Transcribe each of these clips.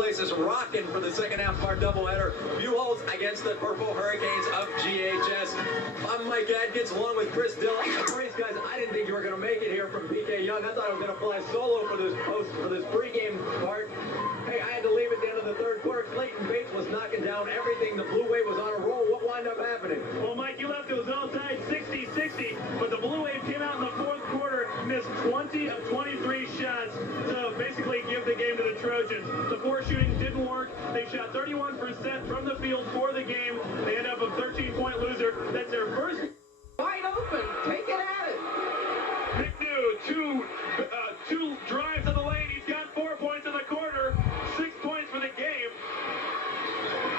place is rocking for the second half of our doubleheader. Buchholz against the Purple Hurricanes of GHS. I'm Mike Adkins along with Chris Dillon. Please, guys, I didn't think you were going to make it here from PK Young. I thought I was going to fly solo for this pregame part. Hey, I had to leave at the end of the third quarter. Clayton Bates was knocking down everything. The Blue Wave was on a roll. What wound up happening? Well, Mike, you left. It was all tied 60-60, but the Blue Wave came out in the fourth quarter, missed 20 of 23 shots to basically give the game to the Trojans. The four shooting didn't work. They shot 31% from the field for the game. They end up a 13-point loser. That's their first. Wide open. Take it at it. McNew, two drives in the lane. He's got 4 points in the quarter, 6 points for the game.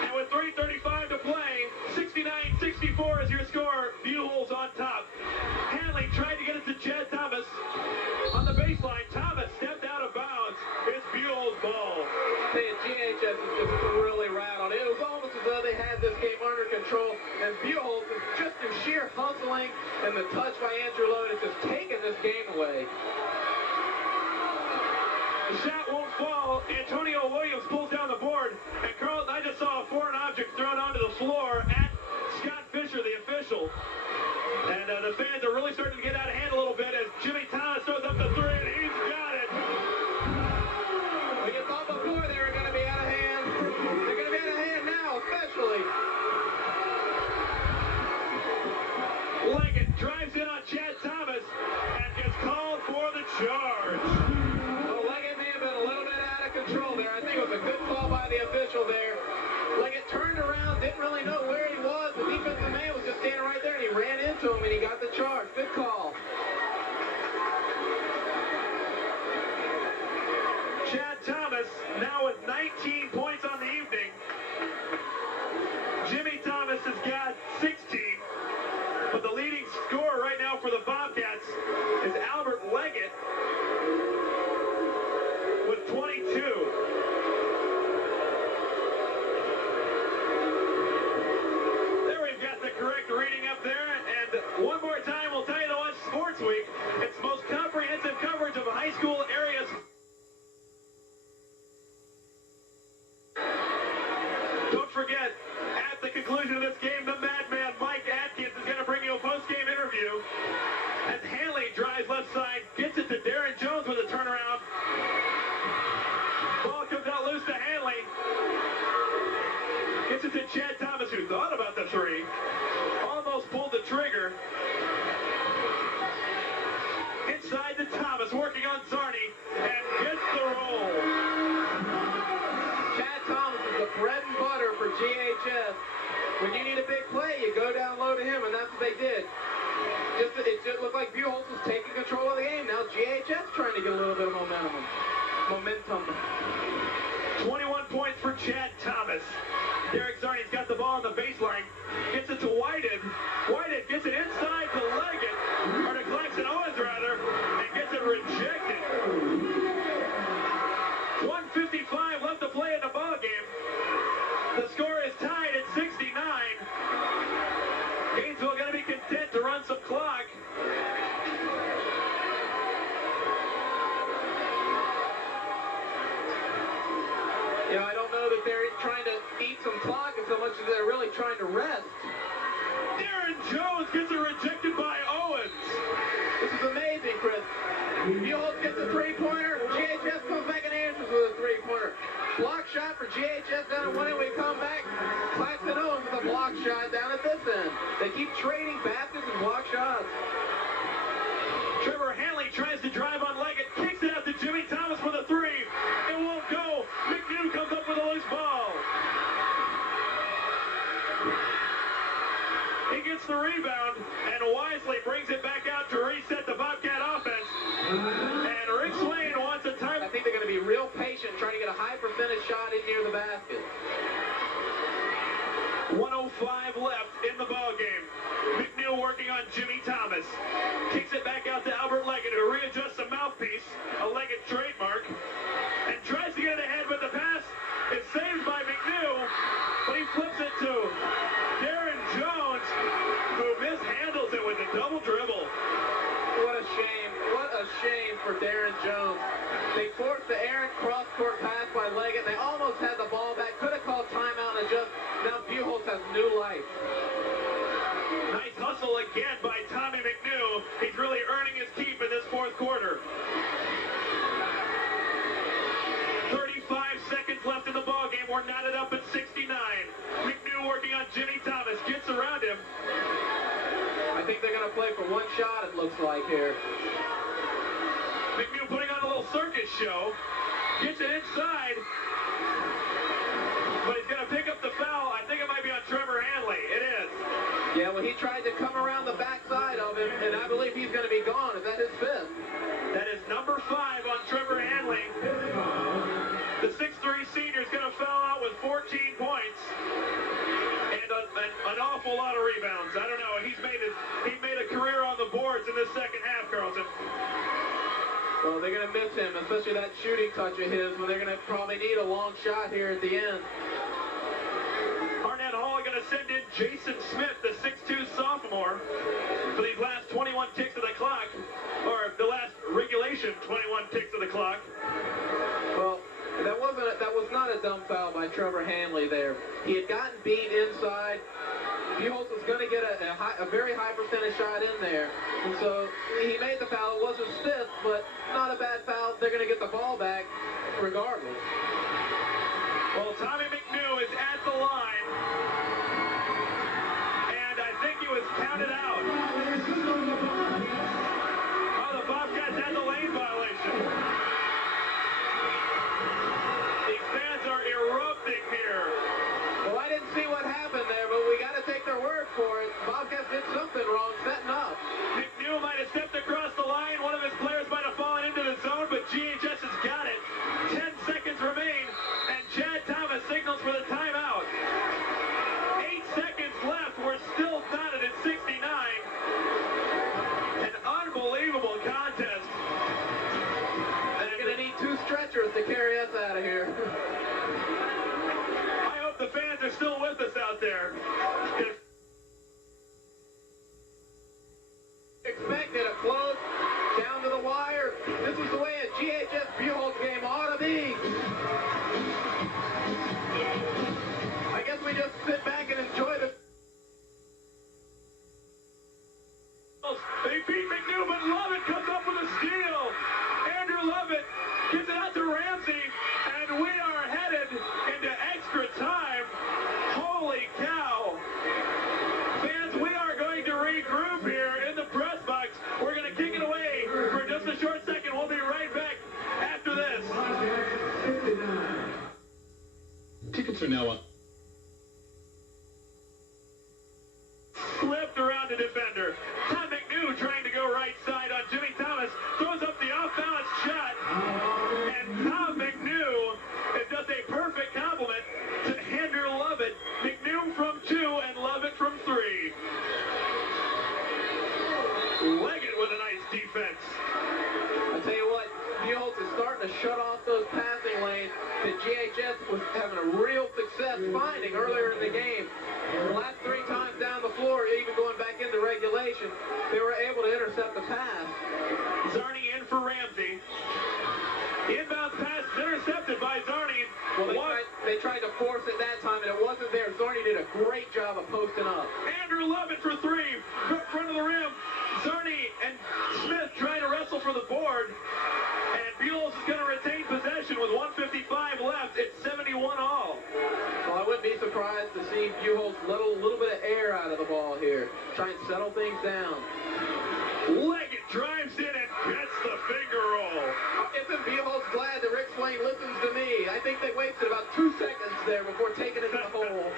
And with 3:35 to play, 69-64 is your score. Buchholz on top. Hanley tried to get it to Chad Thomas on the baseline. Thomas stepped out of bounds. It's Buchholz ball. Hey, GHS is just really rattled. It was almost as though they had this game under control, and Buchholz is just through sheer hustling and the touch by Andrew Lowe is just taking this game away. The shot won't fall. Antonio Williams pulls down the board, and Carlton, I just saw a foreign object thrown onto the floor at Scott Fisher, the official. And the fans are really starting to get out of hand a little bit as Jimmy Thomas throws up the three, and he's got it. We thought before they were going to be out of hand. They're going to be out of hand now, especially. Leggett drives in on Chad Thomas and gets called for the charge. Well, Leggett may have been a little bit out of control there. I think it was a good call by the official there. Leggett turned around, didn't really know where he was. The defensive man was just standing right there, and he ran into him, and he got the charge. Good call. Chad Thomas now with 19 points on the evening. Jimmy Thomas has got 16. But the leading scorer right now for the Bobcats is Albert Leggett with 22. There we've got the correct reading up there. And one more time, we'll tell you to watch Sports Week. It's the most comprehensive coverage of high school areas. Don't forget, at the conclusion of this game, the madman Mike Adkins is going to bring you a post-game interview as Hanley drives left side, gets it to Darren Jones with a turnaround. Ball comes out loose to Hanley. Gets it to Chad Thomas, who thought about the three. Almost pulled the trigger. Inside to Thomas, working on Zarni, and gets the roll. Chad Thomas is the bread and butter for GHS. When you need a big play, you go down low to him, and that's what they did. It just looked like Buchholz was taking control of the game. Now GHS trying to get a little bit of momentum. 21 points for Chad Thomas. Derek Zarni's got the ball on the baseline. Gets it to Whited. Whited gets it inside to Leggett, or to Claxton Owens rather, and gets it rejected. 1:55 left to play in the ball game. The score is tied at 69. Gainesville going to be content to run some clock. You know, I don't know that they're trying to eat some clock as so much as they're really trying to rest. Darren Jones gets it rejected by Owens. This is amazing, Chris. Buchholz gets a three-pointer. GHS comes back and answers with a three-pointer. Block shot for GHS down at one end. We come back. Claxton Owens with a block shot down at this end. They keep trading baskets and block shots. Trevor Hanley tries to drive on Leggett, kicks it out to Jimmy Thomas for the three. It won't go. McNew comes up with a loose ball. He gets the rebound and wisely brings it back out to reset the Bobcat offense. And Rick Swain wants a time. I think they're going to be real patient trying to get a high percentage shot in near the basket. 1:05 left in the ball game. McNeil working on Jimmy Thomas. Kicks it back out to Albert Leggett, who readjusts the mouthpiece, a Leggett trademark, and tries to get it ahead, but the pass is saved by McNeil, but he flips it to Darren Jones, who mishandles it with a double dribble. What a shame. What a shame for Darren Jones. They forced the errant cross-court pass by Leggett. They almost we're knotted up at 69. McNew working on Jimmy Thomas, gets around him. I think they're going to play for one shot, it looks like here. McNew putting on a little circus show. Gets it inside. But he's going to pick up the foul. I think it might be on Trevor Hanley. It is. Yeah, well, he tried to come around the backside of him, and I believe he's going to be gone. Is that his fifth? That is number 5 on Trevor Hanley. The 6'3 senior is going to foul out with 14 points and an awful lot of rebounds. I don't know. He made a career on the boards in this second half, Carlton. Well, they're going to miss him, especially that shooting touch of his, when they're going to probably need a long shot here at the end. Arnett Hall going to send in Jason Smith, the 6'2 sophomore, for these last 21 ticks of the clock, or the last regulation 21 ticks of the clock. Well, that was not a dumb foul by Trevor Hanley there. He had gotten beat inside. Buchholz was going to get a very high percentage shot in there. And so he made the foul. It wasn't stiff, but not a bad foul. They're going to get the ball back regardless. Well, Tommy McNew is at the line. And I think he was counted out. Oh, the Bobcats had the lane violation. These fans are erupting here. Well, I didn't see what happened there, but we got to take their word for it. Bobcats did something wrong setting up. McNew might have stepped across the line. One of his players might have fallen into the zone, but GHS has got it. 10 seconds remain, and Chad Thomas signals for the timeout. 8 seconds left. We're still knotted at 69. An unbelievable contest. They're going to need 2 stretchers to carry us out of here. The fans are still with us out there. Expected a close down to the wire. This is the way a GHS Buchholz game ought to be. I guess we just sit back and enjoy the... They beat McNew, but Lovett comes up with a steal. Andrew Lovett gives it out to Ramsey, and we are headed into extra time. Holy cow. Fans, we are going to regroup here in the press box. We're going to kick it away for just a short second. We'll be right back after this. Tickets are now up. Slipped around the defender. Tom McNew trying to go right side on Jimmy Thomas. Throws up the off-balance shot. And Tom McNew does a perfect compliment to Andrew Lovett. McNew from 2 and Lovett from 3. Leggett with a nice defense. I tell you what, Buchholz is starting to shut off those passing lanes that GHS was having a real success finding earlier in the game. The last 3 times down the floor, even going back into regulation, they were able to intercept the pass. Zarni in for Ramsey. Inbound pass is intercepted by Zarni. Well, they tried to force it that time, and it wasn't there. Zarni did a great job of posting up. Andrew Lovett for 3. Front of the rim. Zarni and Smith trying to wrestle for the board. And Buchholz is going to retain possession with 1:55 left. It's 71 all. Well, I wouldn't be surprised to see Buchholz let a little bit of air out of the ball here. Try and settle things down. Leggett drives in and gets the finger roll. Isn't Buchholz glad that Rick Swain listens to me? I think they wasted about 2 seconds there before taking it to the hole.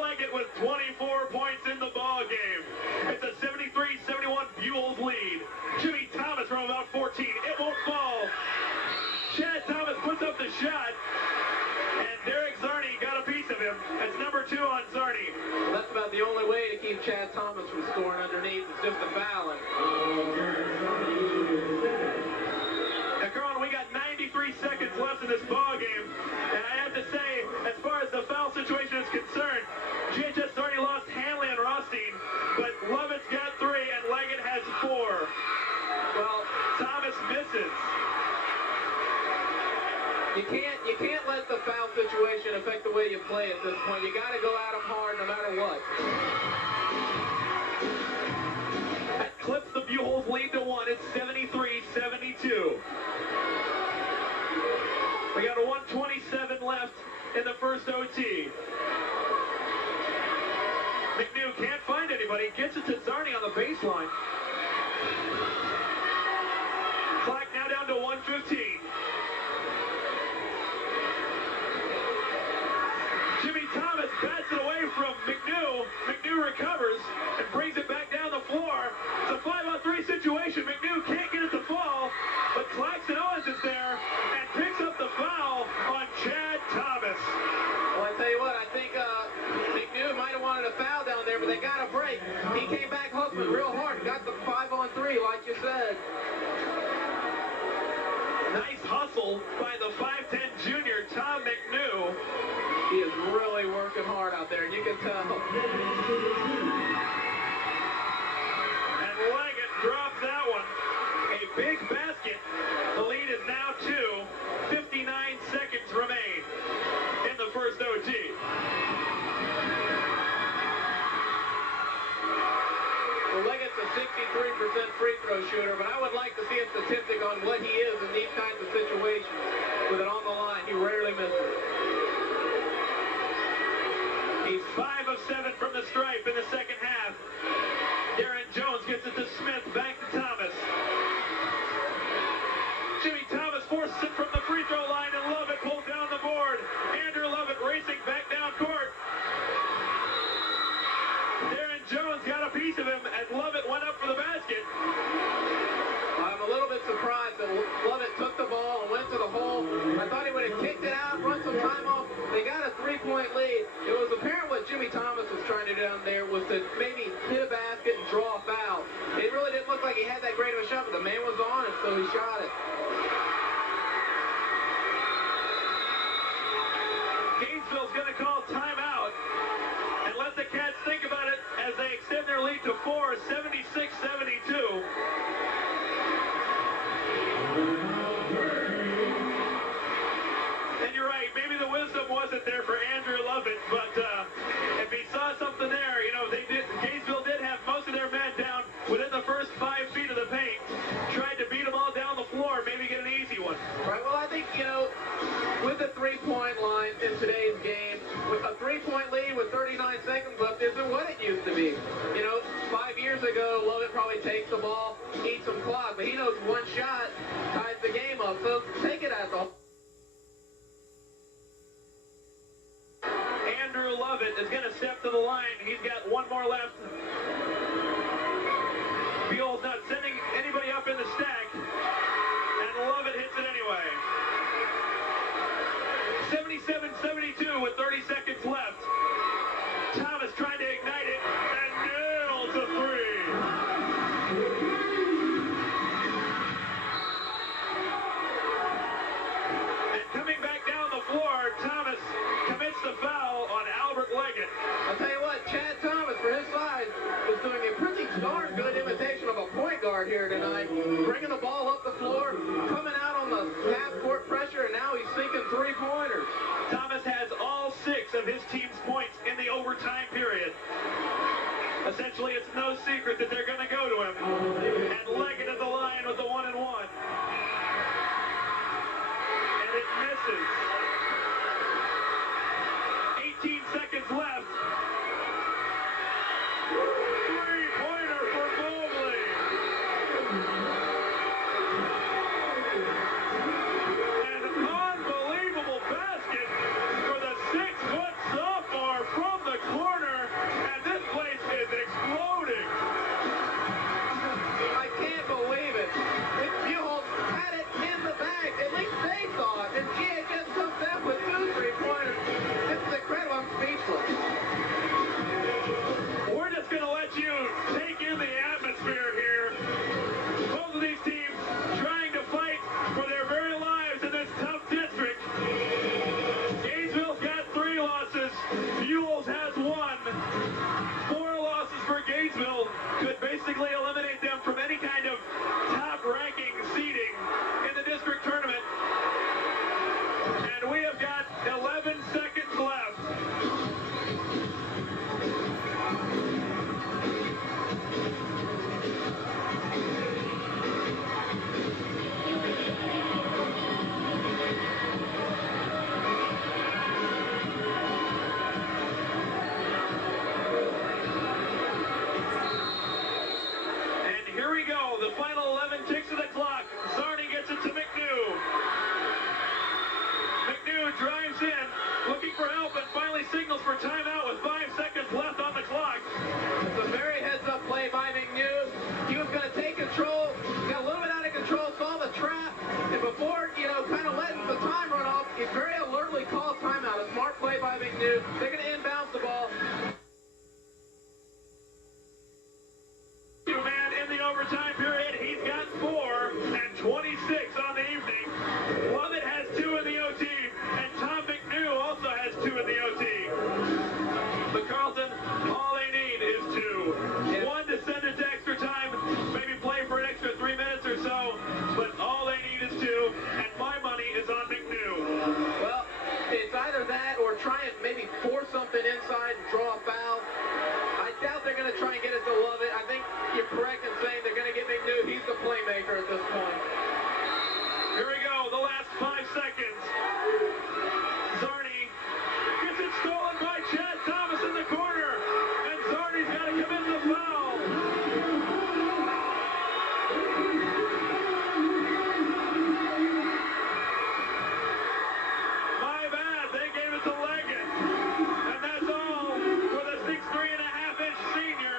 Leggett with 24 points in the ball game. It's a 73-71 Buchholz lead. Jimmy Thomas from about 14. It won't fall. Chad Thomas puts up the shot. And Derek Zarni got a piece of him. That's number 2 on Zarni. Well, that's about the only way to keep Chad Thomas from scoring underneath. It's just a fouling. Now, Carl, we got 93 seconds left in this ball game. And I have to say, as far as the foul situation is concerned, GHS already lost Hanley and Rothstein, but Lovett's got 3 and Leggett has 4. Well, Thomas misses. You can't let the foul situation affect the way you play at this point. You got to go at them hard no matter what. That clips the Buchholz lead to 1. It's 73-72. We got a 1:27 left in the first OT. McNew can't find anybody. Gets it to Zarni on the baseline. Clock now down to 1:15. Jimmy Thomas bats it away from McNew. McNew recovers and brings it back down the floor. It's a 5-on-3 situation. McNew can't get it to fall, but Claxton Owens is there and picks up the foul on Chad Thomas. Well, I tell you what, I think McNew might have wanted a foul down there, but they got a break. He came back hustling real hard and got the 5-on-3, like you said. Nice hustle by the 5'10 junior, Tom McNew. He is really working hard out there, and you can tell. And Leggett drops that one. A big basket. The lead is now 2. 59 seconds remain in the first OT. Well, Leggett's a 63% free throw shooter, but I would like to see a statistic on what he is in these kinds of situations. With it on the line, he rarely misses. He's 5 of 7 from the stripe in the second half. Darren Jones gets it to Smith, back to Thomas. Jimmy Thomas forces it from the free throw line, and Lovett pulls down the board. Andrew Lovett racing back down court. Darren Jones got a piece of him as Lovett went up for the basket. I'm a little bit surprised that Lovett took the ball and went to the hole. I thought he would have kicked it out, run some time off. They got a 3-point lead. It was apparent what Jimmy Thomas was trying to do down there was to maybe hit a basket and draw a foul. It really didn't look like he had that great of a shot, but the man was on it, so he shot it. Gainesville's going to call timeout and let the Cats think about it as they extend their lead to 4, 76-72. And you're right, maybe the wisdom wasn't there for Andrew Lovett, but if he saw something there, you know, Gainesville did have most of their men down within the first 5 feet of the paint. Tried to beat them all down the floor, maybe get an easy one. Right, well, I think, you know, with the 3-point line in today's game, with a 3-point lead with 39 seconds left isn't what it used to be. You know, 5 years ago, Lovett probably takes the ball, eats some clock, but he knows one shot ties the game up, so take it as a... Andrew Lovett is going to step to the line. He's got one more left. Buell's not sending anybody up in the stack, and Lovett hits it anyway. 77-72 with 30 seconds left. Thomas trying to ignite it, and nails a 3. And coming back down the floor, Thomas commits the foul on Albert Leggett. I'll tell you what, Chad Thomas, for his size, is doing a pretty darn good imitation of a point guard here tonight. Bringing the ball up the floor, coming out on the half-court pressure, and now he's sinking 3-pointers. Thomas has all 6 of his team's points in the overtime period. Essentially, it's no secret that they're going to go to him. And Leggett at the line with the 1-and-1. And it misses. 18 seconds left. 3-pointer for Mobley. An unbelievable basket for the 6-foot sophomore from the corner, and this place is exploding. in, looking for help, and finally signals for timeout with 5 seconds left on the clock. It's a very heads-up play by McNew. He was going to take control, got a little bit out of control, saw the trap, and before, kind of letting the time run off, he very alertly called timeout. A smart play by McNew. They're going to inbounds the ball. Man in the overtime period, he's got 4 and 26 on the evening. Lovett has 2 in the OT, and Tom McNew also has 2 in the OT. But Carlton, all they need is 2. One to send it to extra time, maybe play for an extra 3 minutes or so, but all they need is 2, and my money is on McNew. Well, it's either that or try and maybe force something inside and draw a foul. I doubt they're going to try and get it to Lovett. I think you're correct in saying they're going to get McNew. He's the playmaker at this point. Here we go, the last 5 seconds. Zarni gets it stolen by Chad Thomas in the corner, and Zarni's got to commit the foul. My bad, they gave it to Leggett. And that's all for the 6'3.5" senior.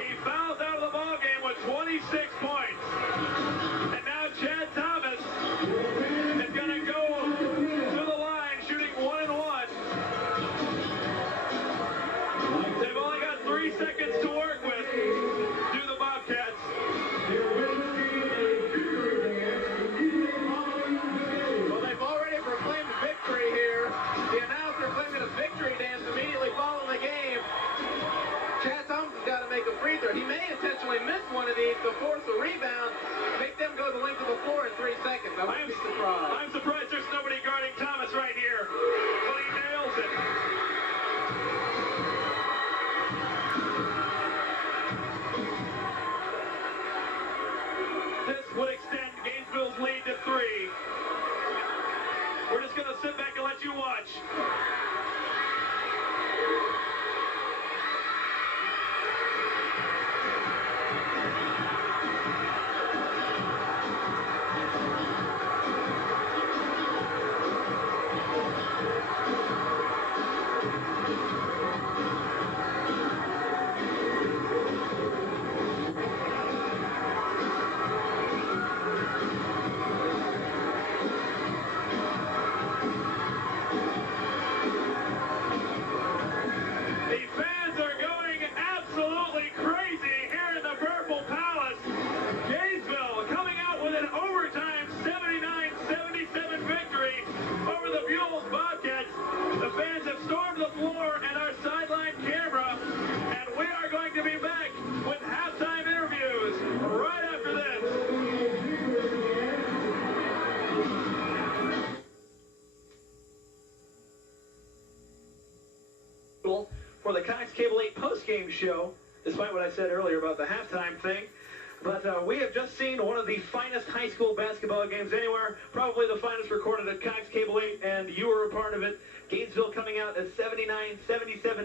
He fouls out of the ballgame with 26 points. And now Chad Thomas is going to go to the line shooting 1 and 1. They've only got 3 seconds to work with. Do the Bobcats. Well, they've already proclaimed victory here. The announcer claiming a victory dance immediately following the game. Chad Thomas has got to make a free throw. He may intentionally miss one of these to force a rebound, make them go the length of the floor in 3 seconds. I wouldn't be surprised. I'm surprised there's nobody guarding Thomas right here, but he nails it. This would extend Gainesville's lead to 3. We're just going to sit back and let you watch. For the Cox Cable 8 post-game show, despite what I said earlier about the halftime thing. But we have just seen one of the finest high school basketball games anywhere, probably the finest recorded at Cox Cable 8, and you were a part of it. Gainesville coming out at 79-77.